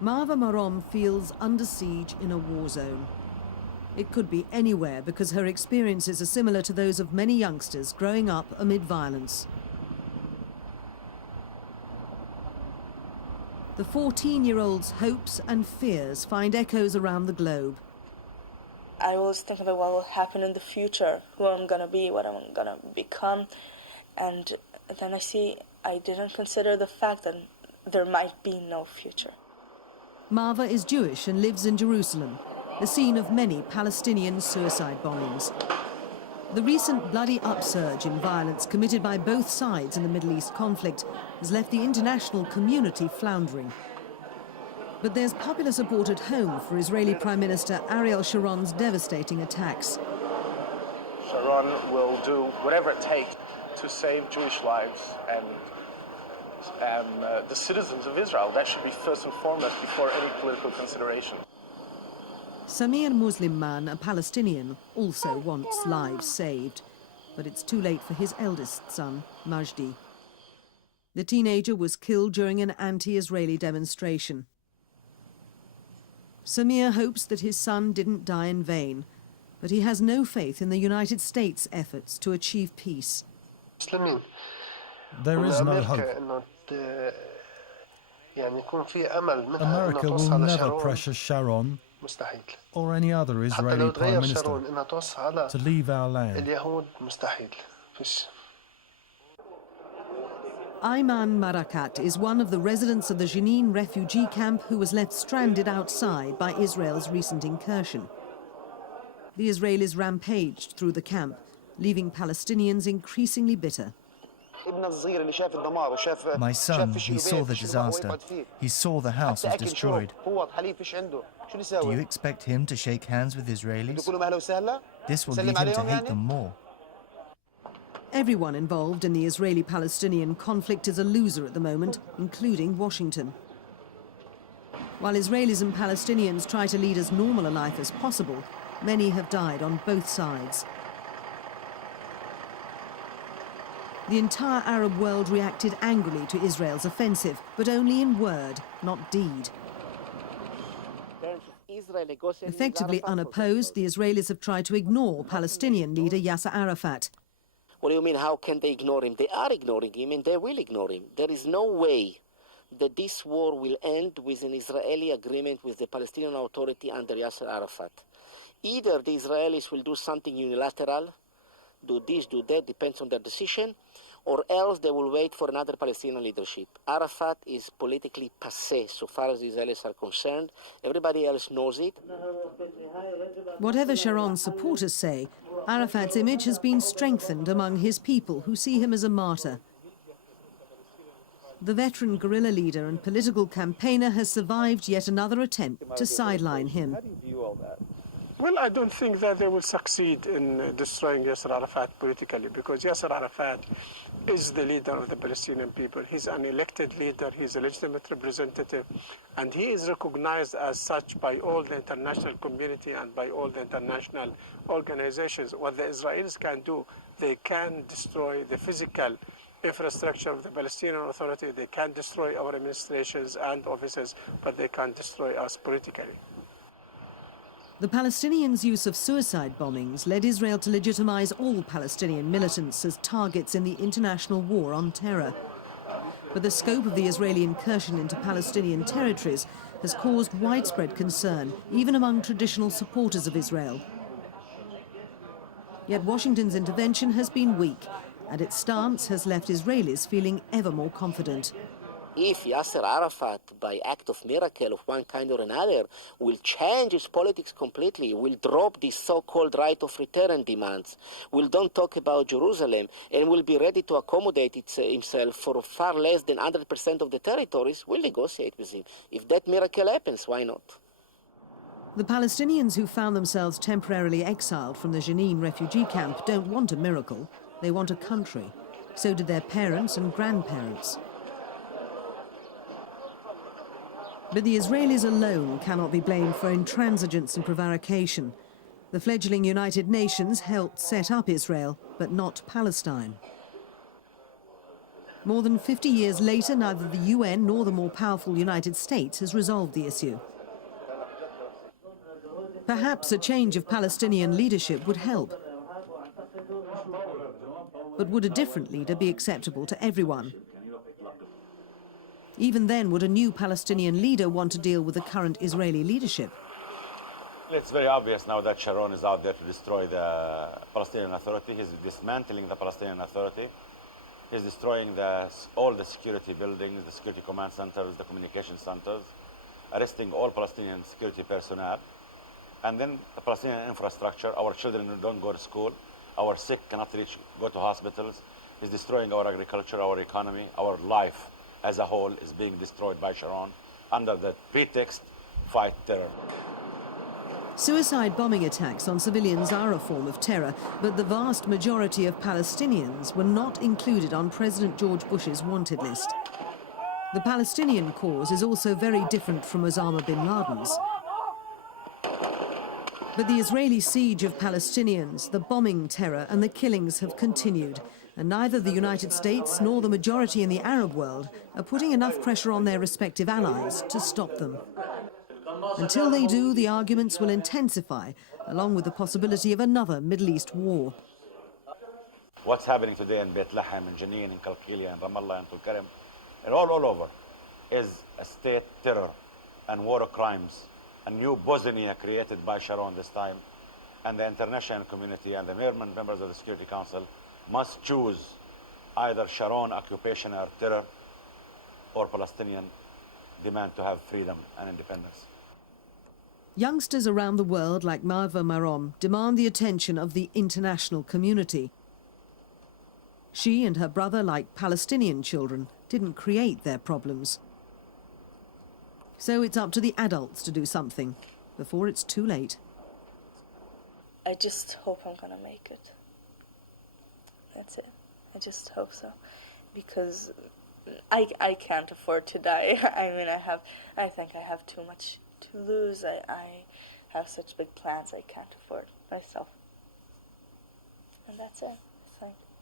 Marva Marom feels under siege in a war zone. It could be anywhere because her experiences are similar to those of many youngsters growing up amid violence. The 14-year-old's hopes and fears find echoes around the globe. I always think about what will happen in the future, who I'm going to be, what I'm going to become. And then I didn't consider the fact that there might be no future. Marva is Jewish and lives in Jerusalem, the scene of many Palestinian suicide bombings. The recent bloody upsurge in violence committed by both sides in the Middle East conflict has left the international community floundering. But there's popular support at home for Israeli Prime Minister Ariel Sharon's devastating attacks. Sharon will do whatever it takes to save Jewish lives and the citizens of Israel. That should be first and foremost before any political consideration. Samir Musliman, a Palestinian, also wants lives saved. But it's too late for his eldest son, Majdi. The teenager was killed during an anti-Israeli demonstration. Samir hopes that his son didn't die in vain, but he has no faith in the United States' efforts to achieve peace. There is no hope. America will never pressure Sharon or any other Israeli Prime Minister to leave our land. Aynman Barakat is one of the residents of the Jenin refugee camp who was left stranded outside by Israel's recent incursion. The Israelis rampaged through the camp, leaving Palestinians increasingly bitter. My son, he saw the disaster. He saw the house was destroyed. Do you expect him to shake hands with Israelis? This will lead him to hate them more. Everyone involved in the Israeli-Palestinian conflict is a loser at the moment, including Washington. While Israelis and Palestinians try to lead as normal a life as possible, many have died on both sides. The entire Arab world reacted angrily to Israel's offensive, but only in word, not deed. Effectively unopposed, the Israelis have tried to ignore Palestinian leader Yasser Arafat. What do you mean, how can they ignore him? They are ignoring him and they will ignore him. There is no way that this war will end with an Israeli agreement with the Palestinian Authority under Yasser Arafat. Either the Israelis will do something unilateral, do this, do that, depends on their decision, or else they will wait for another Palestinian leadership. Arafat is politically passé so far as the Israelis are concerned. Everybody else knows it. Whatever Sharon's supporters say, Arafat's image has been strengthened among his people who see him as a martyr. The veteran guerrilla leader and political campaigner has survived yet another attempt to sideline him. How do you view all that? Well, I don't think that they will succeed in destroying Yasser Arafat politically, because Yasser Arafat is the leader of the Palestinian people. He's an elected leader, he's a legitimate representative, and he is recognized as such by all the international community and by all the international organizations. What the Israelis can do, they can destroy the physical infrastructure of the Palestinian Authority, they can destroy our administrations and offices, but they can't destroy us politically. The Palestinians' use of suicide bombings led Israel to legitimize all Palestinian militants as targets in the international war on terror. But the scope of the Israeli incursion into Palestinian territories has caused widespread concern, even among traditional supporters of Israel. Yet Washington's intervention has been weak, and its stance has left Israelis feeling ever more confident. If Yasser Arafat, by act of miracle of one kind or another, will change his politics completely, will drop these so-called right of return demands, will don't talk about Jerusalem, and will be ready to accommodate himself for far less than 100% of the territories, we'll negotiate with him. If that miracle happens, why not? The Palestinians who found themselves temporarily exiled from the Jenin refugee camp don't want a miracle, they want a country. So did their parents and grandparents. But the Israelis alone cannot be blamed for intransigence and prevarication. The fledgling United Nations helped set up Israel, but not Palestine. More than 50 years later, neither the UN nor the more powerful United States has resolved the issue. Perhaps a change of Palestinian leadership would help. But would a different leader be acceptable to everyone? Even then, would a new Palestinian leader want to deal with the current Israeli leadership? It's very obvious now that Sharon is out there to destroy the Palestinian Authority. He's dismantling the Palestinian Authority. He's destroying all the security buildings, the security command centers, the communication centers, arresting all Palestinian security personnel. And then the Palestinian infrastructure, our children don't go to school, our sick cannot go to hospitals. He's destroying our agriculture, our economy, our life as a whole is being destroyed by Sharon under the pretext, fight terror. Suicide bombing attacks on civilians are a form of terror, but the vast majority of Palestinians were not included on President George Bush's wanted list. The Palestinian cause is also very different from Osama bin Laden's. But the Israeli siege of Palestinians, the bombing terror and the killings have continued, and neither the United States nor the majority in the Arab world are putting enough pressure on their respective allies to stop them. Until they do, the arguments will intensify, along with the possibility of another Middle East war. What's happening today in Beit Jallah, in Jenin, in Kalkilia, in Ramallah, in Tulkarem, and all over, is a state terror and war crimes, a new Bosnia created by Sharon this time, and the international community and the members of the Security Council must choose either Sharon occupation or terror or Palestinian demand to have freedom and independence. Youngsters around the world, like Marva Marom, demand the attention of the international community. She and her brother, like Palestinian children, didn't create their problems. So it's up to the adults to do something before it's too late. I just hope I'm gonna make it. That's it. I just hope so, because I can't afford to die. I mean, I think I have too much to lose. I have such big plans I can't afford myself. And that's it. Thank you.